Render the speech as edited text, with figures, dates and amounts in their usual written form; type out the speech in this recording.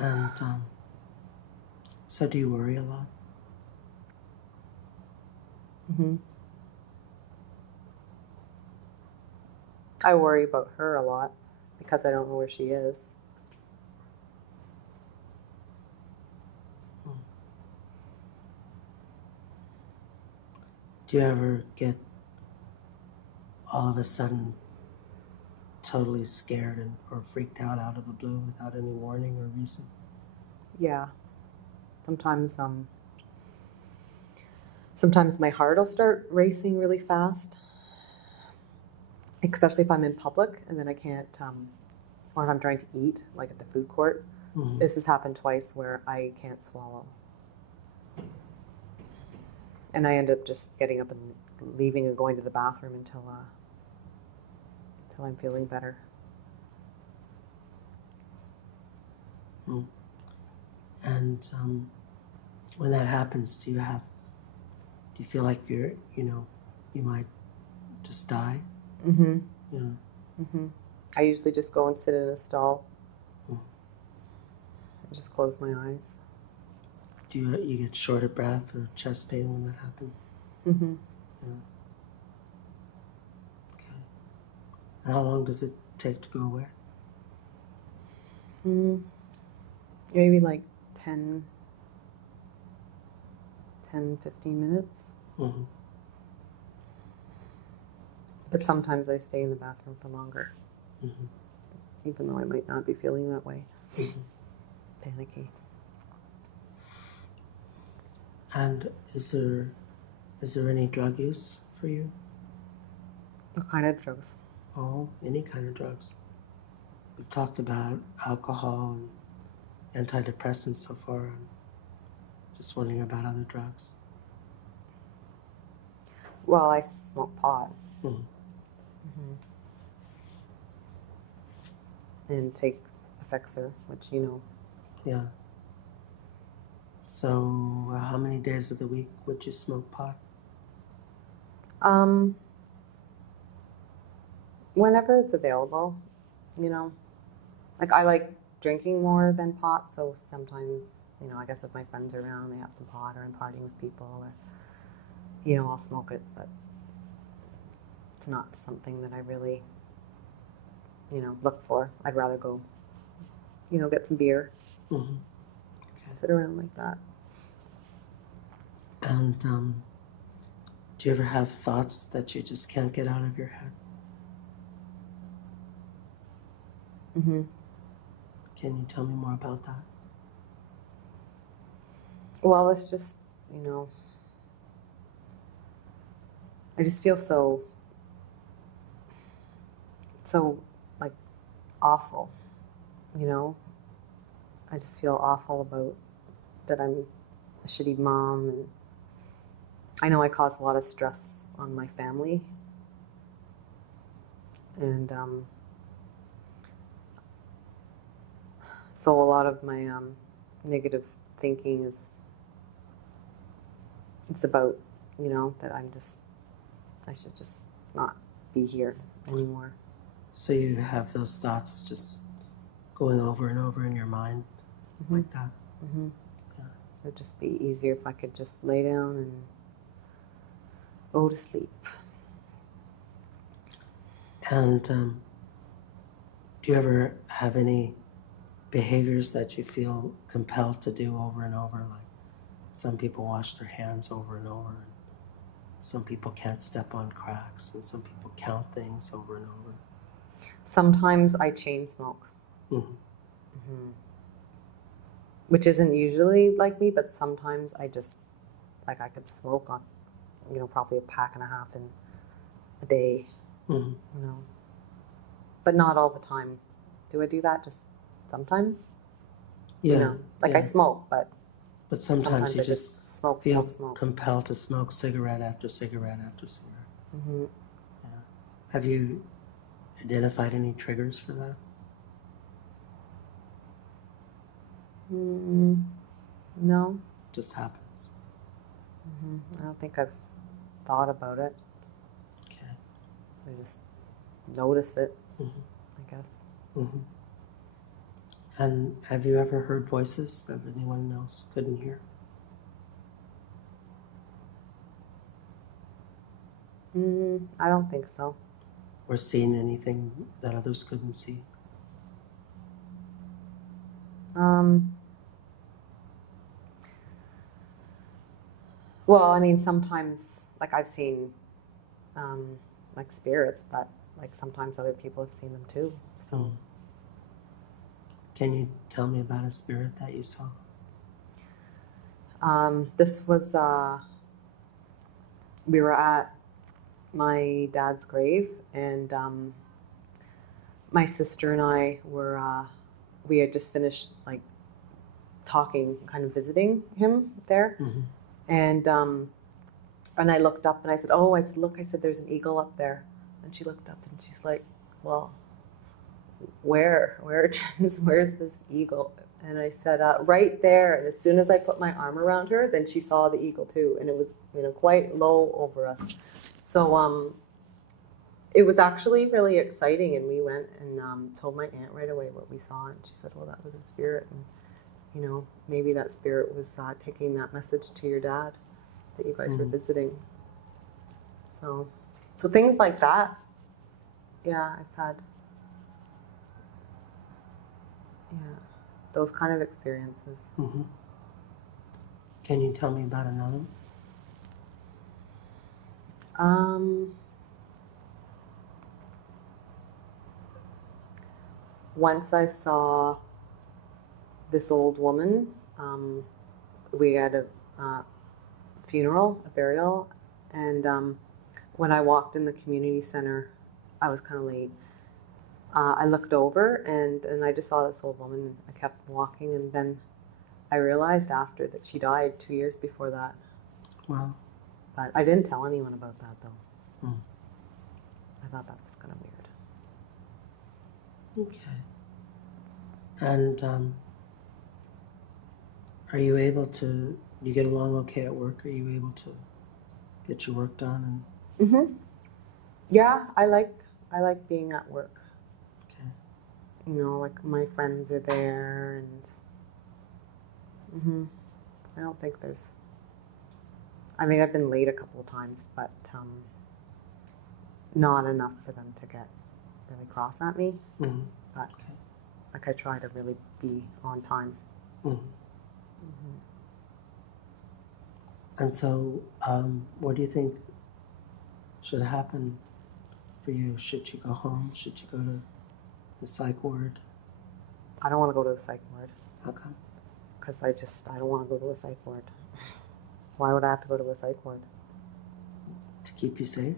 And so do you worry a lot? Mm-hmm. I worry about her a lot because I don't know where she is. Do you ever get all of a sudden totally scared or freaked out of the blue without any warning or reason? Yeah. Sometimes my heart will start racing really fast, especially if I'm in public and then I can't, or if I'm trying to eat, like at the food court. Mm-hmm. This has happened twice where I can't swallow. And I end up just getting up and leaving and going to the bathroom until I'm feeling better. Mm. And when that happens, do you feel like you might just die? Mm-hmm. Yeah. Mm-hmm. I usually just go and sit in a stall. Mm. I just close my eyes. Do you get short of breath or chest pain when that happens? Mm-hmm. Yeah. Okay. And how long does it take to go away? Maybe like 10, 15 minutes. Mm-hmm. But sometimes I stay in the bathroom for longer, Mm-hmm. even though I might not be feeling that way. Mm-hmm. Panicky. And is there any drug use for you? What kind of drugs? Oh, any kind of drugs. We've talked about alcohol and antidepressants so far. I'm just wondering about other drugs. Well, I smoke pot. Mm-hmm. Mm-hmm. And take Effexor, which you know. Yeah. So how many days of the week would you smoke pot? Whenever it's available, you know. Like I like drinking more than pot, so sometimes, I guess if my friends are around, they have some pot, or I'm partying with people, or, I'll smoke it, but it's not something that I really, look for. I'd rather go, get some beer, Mm-hmm. Okay. sit around like that. And do you ever have thoughts that you just can't get out of your head? Mm-hmm. Can you tell me more about that? Well, it's just, I just feel so like awful, I just feel awful about that I'm a shitty mom, and I know I cause a lot of stress on my family, and so a lot of my negative thinking it's about, that I should just not be here anymore. So you have those thoughts just going over and over in your mind, mm-hmm. like that? Mm-hmm. Yeah. It would just be easier if I could just lay down and go to sleep. And do you ever have any behaviors that you feel compelled to do over and over? Like some people wash their hands over and over, and some people can't step on cracks, and some people count things over and over. Sometimes I chain smoke, mm-hmm. Mm-hmm. which isn't usually like me, but sometimes I just, like I could smoke on, probably a pack and a half in a day, mm-hmm. But not all the time. Do I do that? Just sometimes? Yeah. Like yeah. I smoke, but sometimes you I just smoke. Compelled to smoke cigarette after cigarette after cigarette. Mm-hmm. Yeah. Have you identified any triggers for that? No. Just happens. I don't think I've thought about it. Okay. I just notice it, mm-hmm. I guess. Mm-hmm. And have you ever heard voices that anyone else couldn't hear? I don't think so. Or seen anything that others couldn't see? Well, I mean, sometimes, like, I've seen, like, spirits, but, like, sometimes other people have seen them too, so. Can you tell me about a spirit that you saw? This was, we were at my dad's grave, and my sister and I were, we had just finished, like, talking, kind of visiting him there. And I looked up and I said, oh, I said, look, I said, there's an eagle up there. And she looked up and she's like, well, where, Jens, where's this eagle? And I said, right there. And as soon as I put my arm around her, then she saw the eagle too. And it was, you know, quite low over us. So it was actually really exciting. And we went and told my aunt right away what we saw. And she said, well, that was a spirit. And, you know, maybe that spirit was taking that message to your dad that you guys were visiting. So things like that. Yeah, I've had, those kind of experiences. Can you tell me about another? Once I saw this old woman. We had a funeral, a burial, and when I walked in the community center, I was kind of late. I looked over and I just saw this old woman. I kept walking, and then I realized after that she died 2 years before that. Wow. But I didn't tell anyone about that, though. I thought that was kind of weird. Okay. And are you able to, you get along okay at work? Are you able to get your work done? Yeah, I like being at work. Okay. You know, like my friends are there, and I don't think there's, I mean, I've been late a couple of times, but not enough for them to get really cross at me. But like I try to really be on time. And so, what do you think should happen for you? Should you go home? Should you go to the psych ward? I don't want to go to the psych ward. How come? Because I don't want to go to a psych ward. Why would I have to go to a psych ward? To keep you safe?